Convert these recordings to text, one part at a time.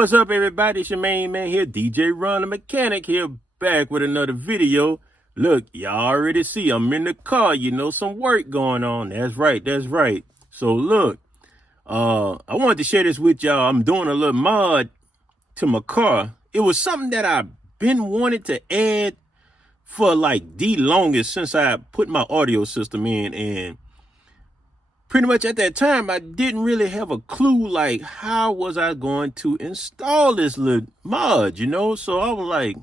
What's up, everybody? It's your main man here, DJ Ron the Mechanic here, back with another video. Look, y'all already see I'm in the car. You know, some work going on. That's right, that's right. So look, I wanted to share this with y'all. I'm doing a little mod to my car. It was something that I've been wanting to add for like the longest since I put my audio system in, and pretty much at that time, I didn't really have a clue, like, how was I going to install this little mod, you know? So I was like,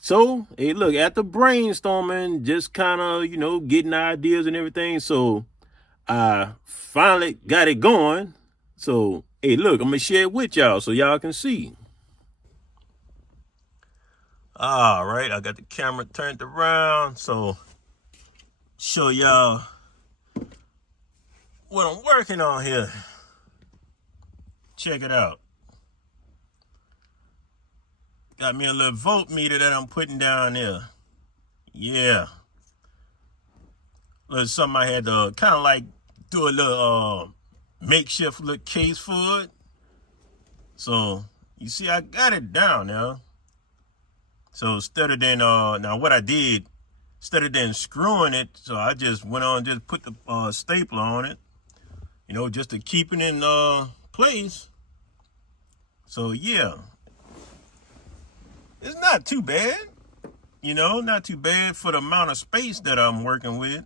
So, hey, look, after brainstorming, just kind of, you know, getting ideas and everything. So I finally got it going. So, hey, look, I'm going to share it with y'all so y'all can see. All right, I got the camera turned around. So, show y'all what I'm working on here. Check it out. Got me a little voltmeter that I'm putting down there. Yeah. Little something I had to kind of like do a little makeshift little case for it. So you see I got it down now. So instead of then now what I did, instead of then screwing it, so I just went on and just put the stapler on it. You know, just to keep it in place. So yeah, it's not too bad. You know, not too bad for the amount of space that I'm working with.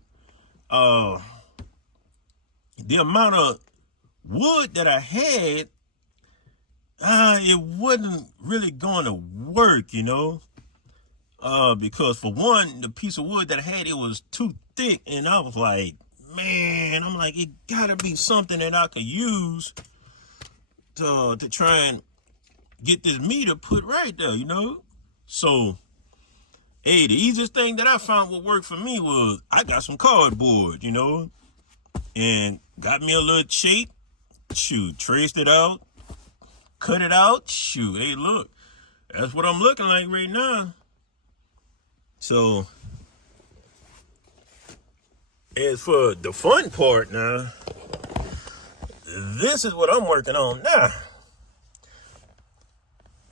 The amount of wood that I had, it wasn't really going to work, you know. Because for one, the piece of wood that I had, it was too thick, and I was like, man, I'm like, it gotta be something that I could use to try and get this meter put right there, you know? So, hey, the easiest thing that I found would work for me was I got some cardboard, you know, and got me a little shape, shoot, traced it out, cut it out, shoot, hey, look, that's what I'm looking like right now. So, as for the fun part now, this is what I'm working on now.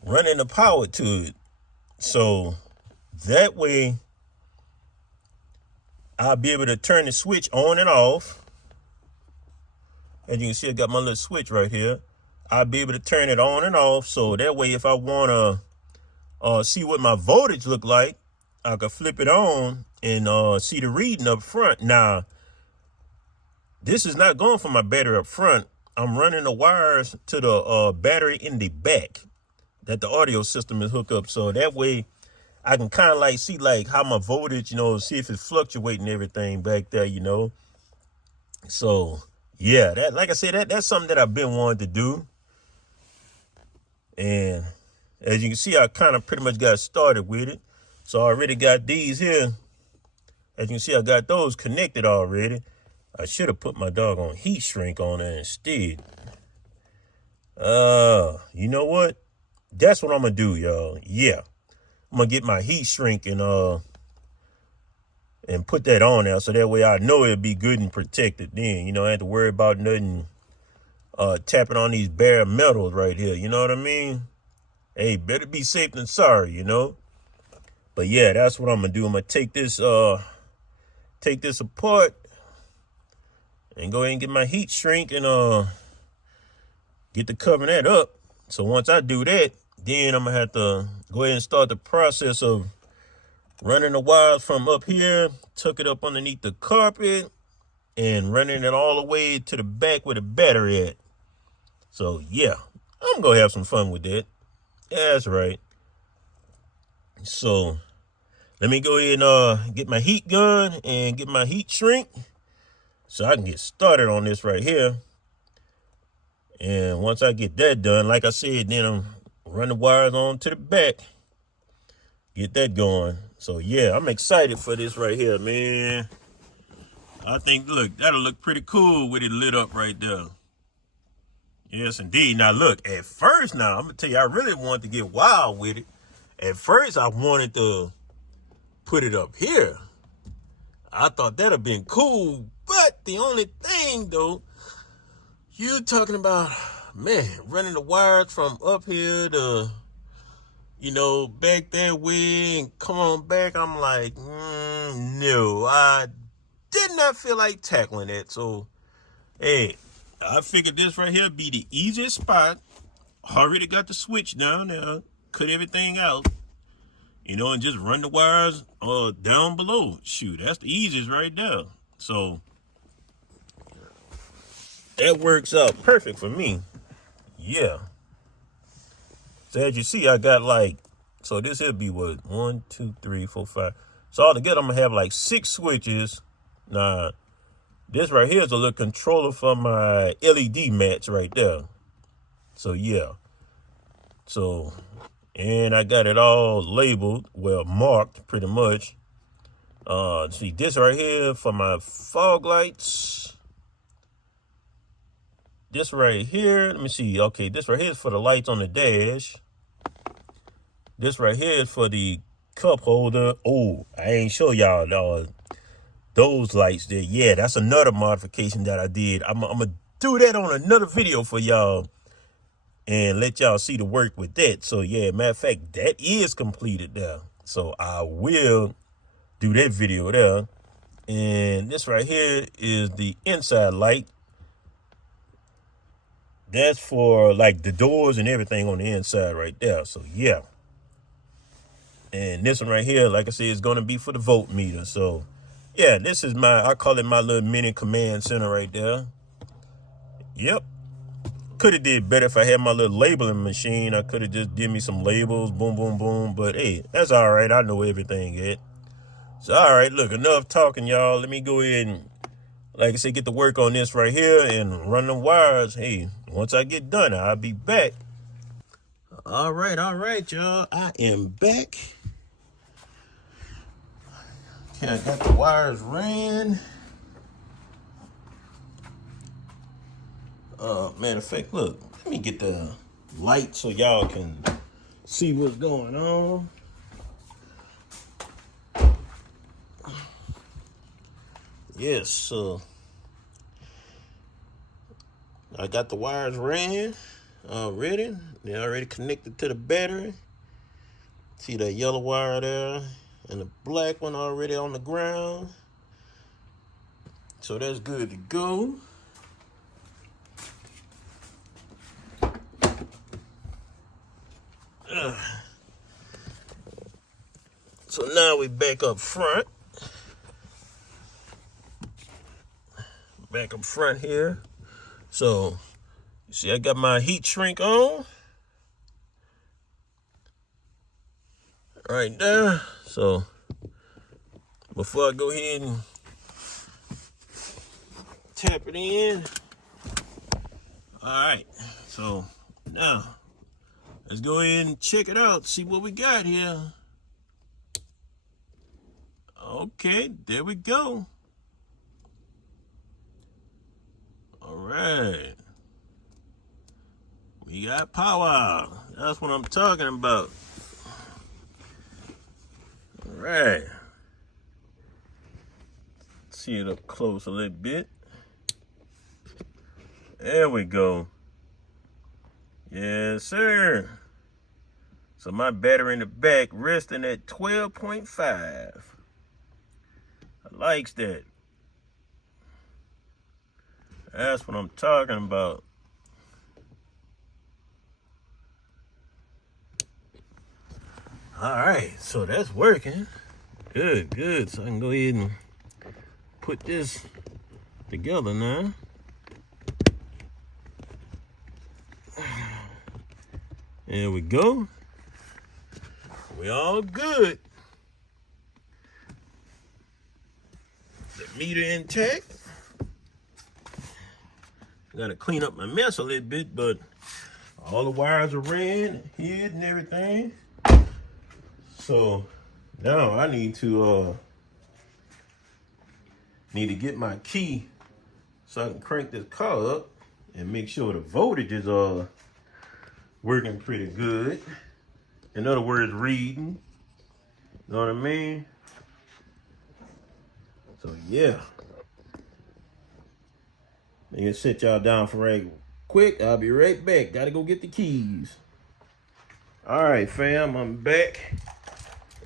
Running the power to it. So that way I'll be able to turn the switch on and off. As you can see, I got my little switch right here. I'll be able to turn it on and off. So that way, if I want to see what my voltage look like, I can flip it on and see the reading up front. Now, this is not going for my battery up front. I'm running the wires to the battery in the back that the audio system is hooked up. So that way I can kind of like see like how my voltage, you know, see if it's fluctuating everything back there, you know. So yeah, that, like I said, that's something that I've been wanting to do. And as you can see, I kind of pretty much got started with it. So I already got these here. As you can see, I got those connected already. I should have put my doggone heat shrink on there instead. You know what? That's what I'm gonna do, y'all. Yeah. I'm gonna get my heat shrink and put that on there so that way I know it'll be good and protected then. You know, I don't have to worry about nothing tapping on these bare metals right here. You know what I mean? Hey, better be safe than sorry, you know? But yeah, that's what I'm gonna do. I'm gonna take this apart and go ahead and get my heat shrink and get to covering that up. So once I do that, then I'm gonna have to go ahead and start the process of running the wires from up here, tuck it up underneath the carpet, and running it all the way to the back where the battery at. So yeah, I'm gonna have some fun with that. Yeah, that's right. So let me go ahead and get my heat gun and get my heat shrink so I can get started on this right here. And once I get that done, like I said, then I'm run the wires on to the back, get that going. So yeah, I'm excited for this right here, man. I think, look, that'll look pretty cool with it lit up right there. Yes, indeed. Now look, at first now, I'm gonna tell you, I really wanted to get wild with it. At first, I wanted to put it up here. I thought that'd have been cool, but the only thing though, you're talking about Man, running the wires from up here to, back that way and come on back, I'm like, no, I did not feel like tackling it. So, hey, I figured this right here be the easiest spot. Already got the switch down there, cut everything out, and just run the wires down below. Shoot, that's the easiest right there. So, that works out perfect for me. Yeah. So as you see, I got so this here be what? 1, 2, 3, 4, 5. So altogether, I'm going to have like 6 switches. Now, this right here is a little controller for my LED mats right there. So, yeah. So, and I got it all labeled, well, marked pretty much. See, this right here for my fog lights. This right here, let me see. Okay, this right here is for the lights on the dash. This right here is for the cup holder. Oh, I ain't show y'all those lights there. Yeah, that's another modification that I did. I'm gonna do that on another video for y'all and let y'all see the work with that. So yeah, matter of fact, that is completed there. So I will do that video there. And this right here is the inside light. That's for like the doors and everything on the inside right there. So yeah. And this one right here, like I said, is going to be for the voltmeter. So yeah, this is I call it my little mini command center right there. Yep. Could have did better if I had my little labeling machine. I could have just did me some labels, boom, boom, boom. But hey, that's all right. I know everything yet. So all right, look, enough talking, y'all. Let me go ahead and, like I said, get to work on this right here and run the wires. Hey, once I get done, I'll be back. All right, y'all. I am back. Okay, I got the wires ran. Matter of fact, look, let me get the light so y'all can see what's going on. Yes, so I got the wires ran already. They're already connected to the battery. See that yellow wire there and the black one already on the ground. So that's good to go. So now we back up front. Back up front here. So, you see I got my heat shrink on. Right there. So, before I go ahead and tap it in. All right. So, now, let's go ahead and check it out. See what we got here. Okay, there we go. All right. We got power. That's what I'm talking about. All right. See it up close a little bit. There we go. Yes, sir. So my battery in the back resting at 12.5. I likes that. That's what I'm talking about. All right, so that's working. Good. So I can go ahead and put this together now. There we go. We all good. The meter intact. Got to clean up my mess a little bit, but all the wires are ran, hid, and everything. So now I need to get my key so I can crank this car up and make sure the voltage is working pretty good. In other words, reading. You know what I mean? So yeah. You can sit y'all down for right quick. I'll be right back. Gotta go get the keys. All right, fam, I'm back.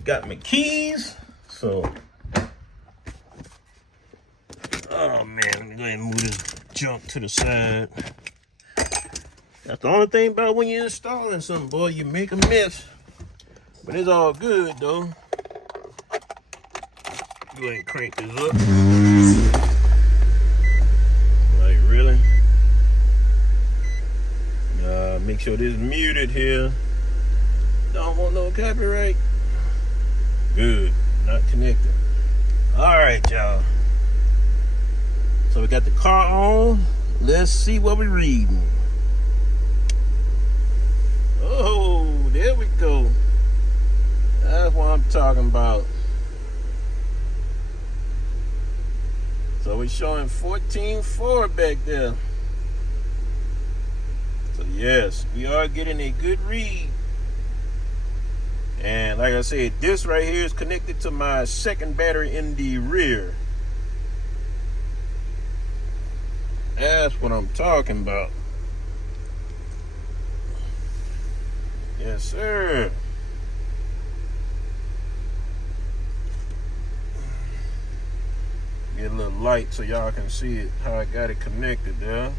Got my keys. So, oh man, let me go ahead and move this junk to the side. That's the only thing about when you're installing something, boy, you make a mess. But it's all good though. Go ahead and crank this up. Like, really? Make sure this is muted here. Don't want no copyright. Good. Not connected. Alright, y'all. So we got the car on. Let's see what we're reading. Oh, there we go. That's what I'm talking about. So we're showing 14.4 back there. So yes, we are getting a good read. And like I said, this right here is connected to my second battery in the rear. That's what I'm talking about. Yes, sir. Get a little light so y'all can see it, how I got it connected there.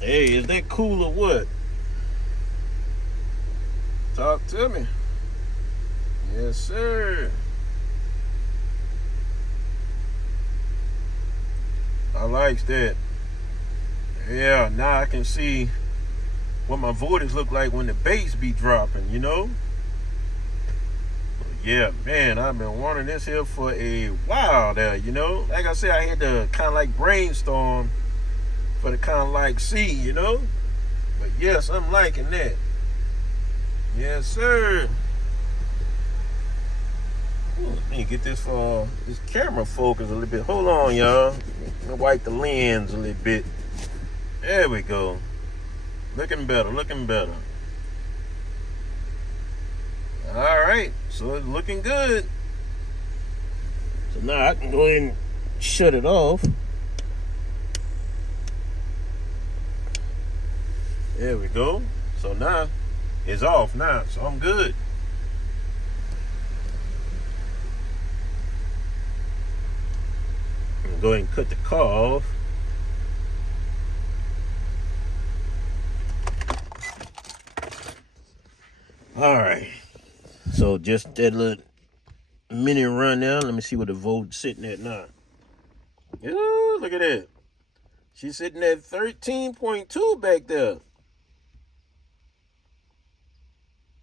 Hey, is that cool or what? Talk to me. Yes, sir. I like that. Yeah, now I can see what my voltage look like when the bass be dropping, you know? Yeah, man, I've been wanting this here for a while there, you know? Like I said, I had to kind of like brainstorm for the kind of like see, you know? But yes, I'm liking that. Yes, sir. Ooh, let me get this camera focus a little bit. Hold on, y'all. Let me wipe the lens a little bit. There we go. Looking better, looking better. All right, so it's looking good. So now I can go ahead and shut it off. There we go. So now it's off now, so I'm good. I'm gonna go ahead and cut the car off. All right. So just that little mini run now. Let me see what the volt's sitting at now. Ooh, look at that. She's sitting at 13.2 back there.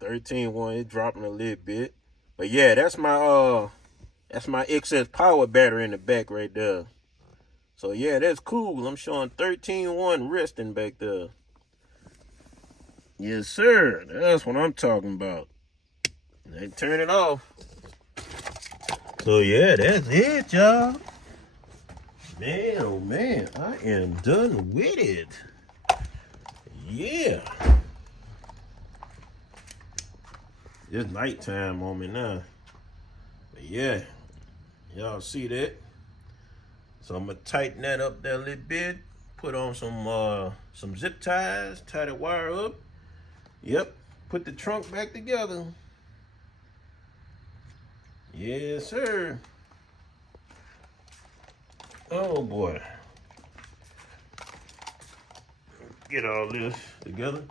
13.1, it's dropping a little bit. But yeah, that's my excess power battery in the back right there. So yeah, that's cool. I'm showing 13.1 resting back there. Yes, sir. That's what I'm talking about. They turn it off. So yeah, that's it, y'all. Man, oh man, I am done with it. Yeah. It's nighttime on me now. But yeah, y'all see that? So I'm gonna tighten that up there a little bit. Put on some zip ties, tie the wire up. Yep, put the trunk back together. Yes, sir. Oh boy. Get all this together.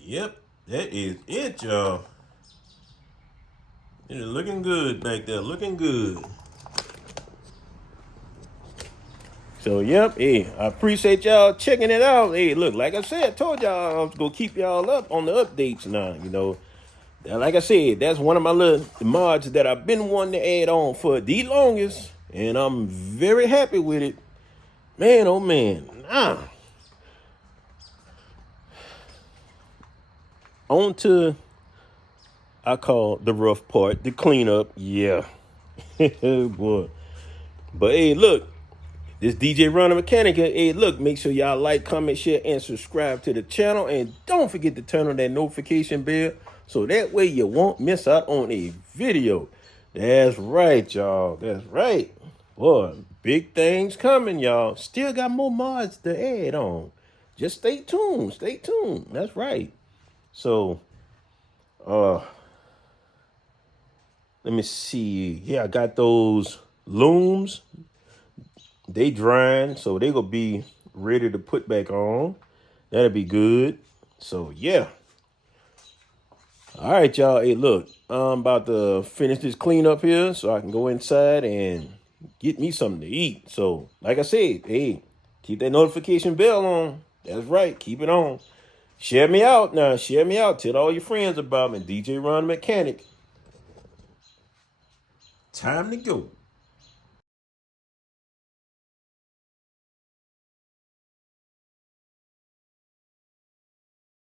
Yep, that is it, y'all. It is looking good back there, looking good. So, yep, hey, I appreciate y'all checking it out. Hey, look, like I said, I told y'all I was going to keep y'all up on the updates now, you know. Like I said, that's one of my little mods that I've been wanting to add on for the longest, and I'm very happy with it. Man, oh man, on to, I call the rough part, the cleanup, yeah. Boy. But hey, look. This DJ Ron the Mechanic. Hey, look, make sure y'all like, comment, share, and subscribe to the channel. And don't forget to turn on that notification bell so that way you won't miss out on a video. That's right, y'all. That's right. Boy, big things coming, y'all. Still got more mods to add on. Just stay tuned. Stay tuned. That's right. So, let me see. Yeah, I got those looms. They drying, so they gonna be ready to put back on. That'll be good. So yeah. All right, y'all. Hey, look, I'm about to finish this cleanup here so I can go inside and get me something to eat. So, like I said, hey, keep that notification bell on. That's right. Keep it on. Share me out now. Share me out. Tell all your friends about me. DJ Ron Mechanic. Time to go.